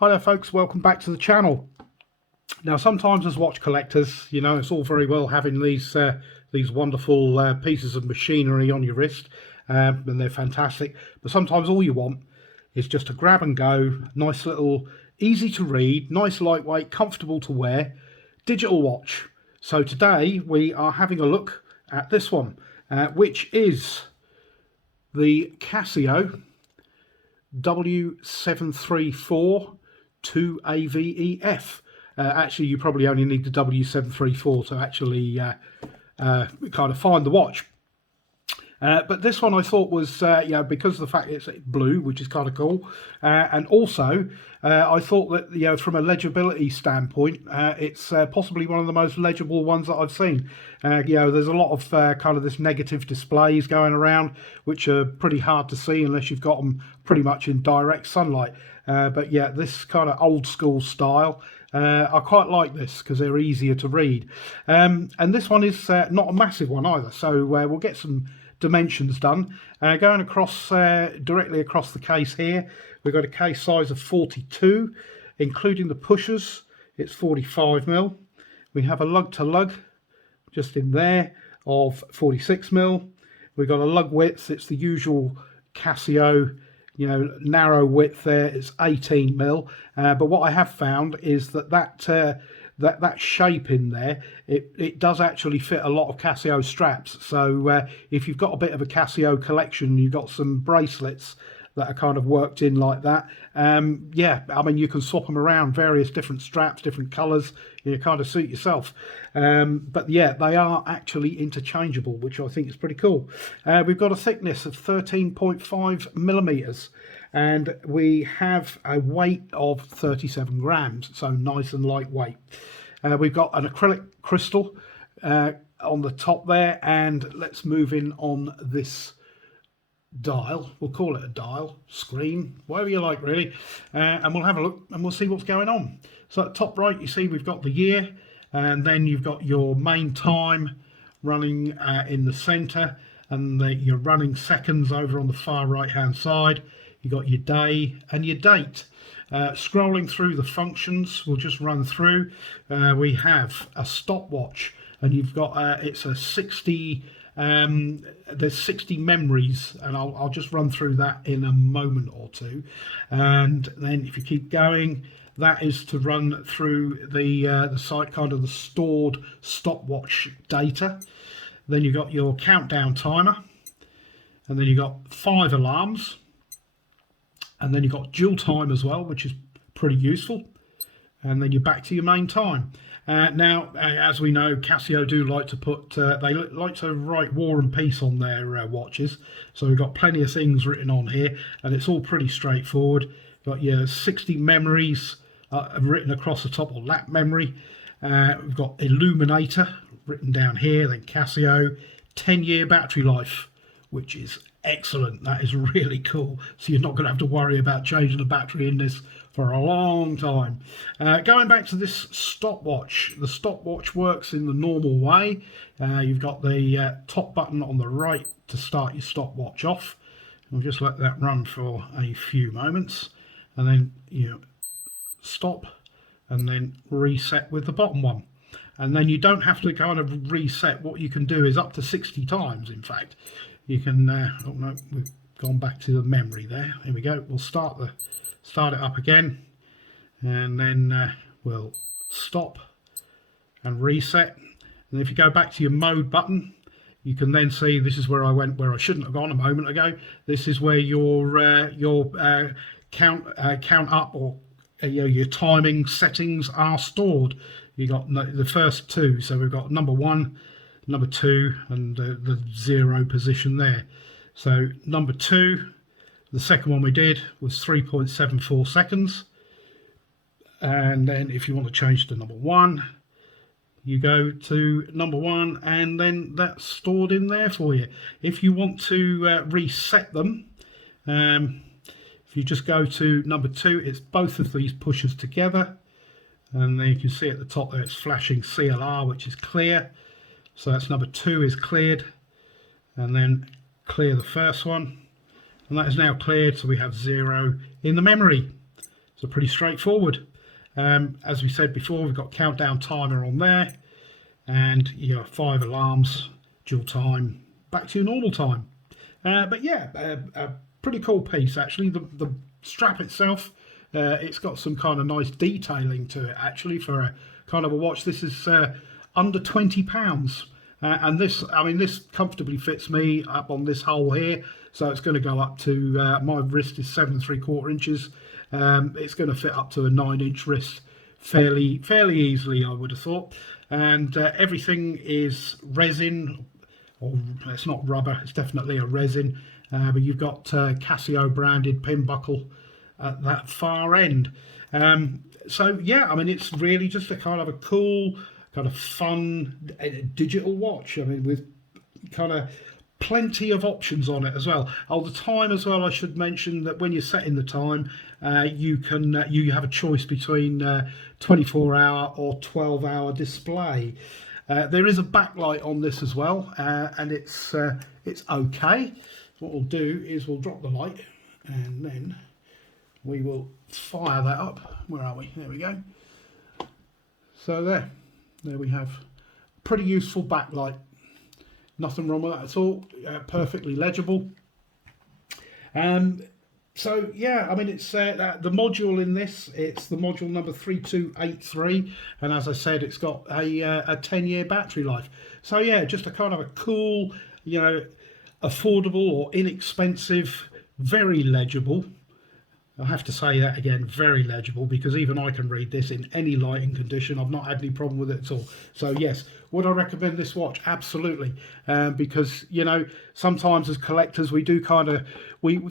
Hi there folks, welcome back to the channel. Now sometimes as watch collectors, you know, it's all very well having these wonderful pieces of machinery on your wrist, and they're fantastic, but sometimes all you want is just a grab and go, nice little, easy to read, nice lightweight, comfortable to wear, digital watch. So today we are having a look at this one, which is the Casio W734 2AVEF. Actually, you probably only need the W734 to actually kind of find the watch. But this one I thought was, because of the fact it's blue, which is kind of cool, and also I thought that, from a legibility standpoint, it's possibly one of the most legible ones that I've seen. There's a lot of kind of this negative displays going around, which are pretty hard to see unless you've got them pretty much in direct sunlight. But yeah, this kind of old school style, I quite like this because they're easier to read. And this one is not a massive one either, so we'll get some dimensions done. Going across directly across the case here, we've got a case size of 42, including the pushers. It's 45mm. We have a lug to lug just in there of 46mm. We've got a lug width. It's the usual Casio, narrow width there. It's 18mm. But what I have found is that shape in there, it does actually fit a lot of Casio straps. So if you've got a bit of a Casio collection, you've got some bracelets that are kind of worked in like that, you can swap them around, various different straps, different colors, kind of suit yourself. But yeah, they are actually interchangeable, which I think is pretty cool. We've got a thickness of 13.5mm, and we have a weight of 37 grams, so nice and lightweight. We've got an acrylic crystal on the top there, and let's move in on this dial. We'll call it a dial, screen, whatever you like really, and we'll have a look and we'll see what's going on. So at the top right, you see we've got the year, and then you've got your main time running in the center, and your running seconds over on the far right hand side. You've got your day and your date. Scrolling through the functions, we'll just run through. We have a stopwatch, and you've got it's a 60. There's 60 memories, and I'll just run through that in a moment or two. And then if you keep going, that is to run through the site, kind of the stored stopwatch data. Then you've got your countdown timer, and then you've got 5 alarms. And then you've got dual time as well, which is pretty useful. And then you're back to your main time. Now, as we know, Casio do like to put, they like to write War and Peace on their watches. So we've got plenty of things written on here, and it's all pretty straightforward. Got your 60 memories written across the top, or lap memory. We've got Illuminator written down here, then Casio, 10-year battery life, which is excellent. That is really cool. So you're not going to have to worry about changing the battery in this for a long time. Going back to this stopwatch, the stopwatch works in the normal way. You've got the top button on the right to start your stopwatch off. We'll just let that run for a few moments, and then you stop and then reset with the bottom one. And then you don't have to kind of reset. What you can do is up to 60 times, in fact. You can, oh no, we've gone back to the memory there. Here we go. We'll start it up again, and then we'll stop and reset. And if you go back to your mode button, you can then see this is where I went, where I shouldn't have gone a moment ago. This is where your count up, or your timing settings are stored. You got the first two, so we've got number 1, number 2, and the 0 position there. So number 2, the second one we did was 3.74 seconds. And then if you want to change to number 1, you go to number 1, and then that's stored in there for you. If you want to reset them, if you just go to number 2, it's both of these pushers together, and then you can see at the top there it's flashing CLR, which is clear. So that's number 2 is cleared, and then clear the first one, and that is now cleared, so we have 0 in the memory. So pretty straightforward. As we said before, we've got countdown timer on there, and you know, 5 alarms, dual time, back to normal time. But yeah, a pretty cool piece actually. The strap itself, it's got some kind of nice detailing to it actually for a kind of a watch. This is under £20, and this, I mean, this comfortably fits me up on this hole here. So it's going to go up to my wrist is 7 3/4 inches. It's going to fit up to a 9-inch wrist fairly easily, I would have thought. And everything is resin, or it's not rubber, it's definitely a resin. But you've got Casio branded pin buckle at that far end. So yeah, I mean, it's really just a kind of a cool, kind of fun digital watch. I mean, with kind of plenty of options on it as well. Oh, the time as well, I should mention that when you're setting the time, you can you have a choice between 24-hour or 12-hour display. There is a backlight on this as well, and it's okay. What we'll do is we'll drop the light, and then we will fire that up. Where are we? There we go. So there we have pretty useful backlight. Nothing wrong with that at all. Perfectly legible. So yeah, I mean, it's the module in this. It's the module number 3283, and as I said, it's got a 10-year battery life. So yeah, just a kind of a cool, you know, affordable or inexpensive, very legible. I have to say that again, very legible, because even I can read this in any lighting condition. I've not had any problem with it at all. So yes, would I recommend this watch? Absolutely. Because, you know, sometimes as collectors we do kind of,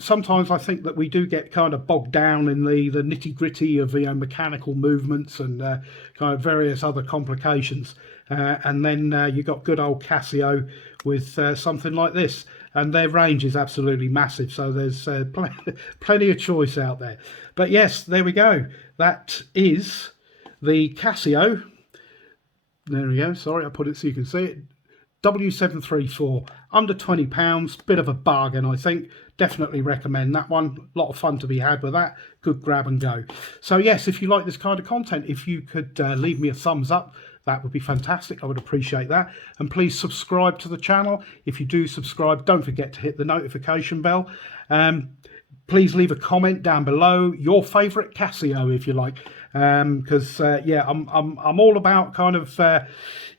sometimes I think that we do get kind of bogged down in the nitty gritty of, you know, mechanical movements and kind of various other complications. And then you got good old Casio with something like this. And their range is absolutely massive, so there's plenty of choice out there. But yes, there we go. That is the Casio. There we go. Sorry, I put it so you can see it. W734, under £20, bit of a bargain, I think. Definitely recommend that one. A lot of fun to be had with that. Good grab and go. So yes, if you like this kind of content, if you could leave me a thumbs up, that would be fantastic. I would appreciate that. And please subscribe to the channel. If you do subscribe, don't forget to hit the notification bell. Please leave a comment down below, your favourite Casio, if you like, because yeah, I'm all about kind of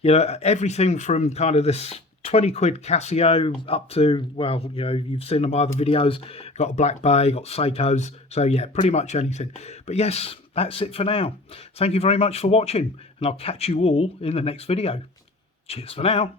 you know, everything from kind of this 20 quid Casio up to, well, you know, you've seen my other videos, got a Black Bay, got Seikos, so yeah, pretty much anything. But yes, that's it for now. Thank you very much for watching, and I'll catch you all in the next video. Cheers for now.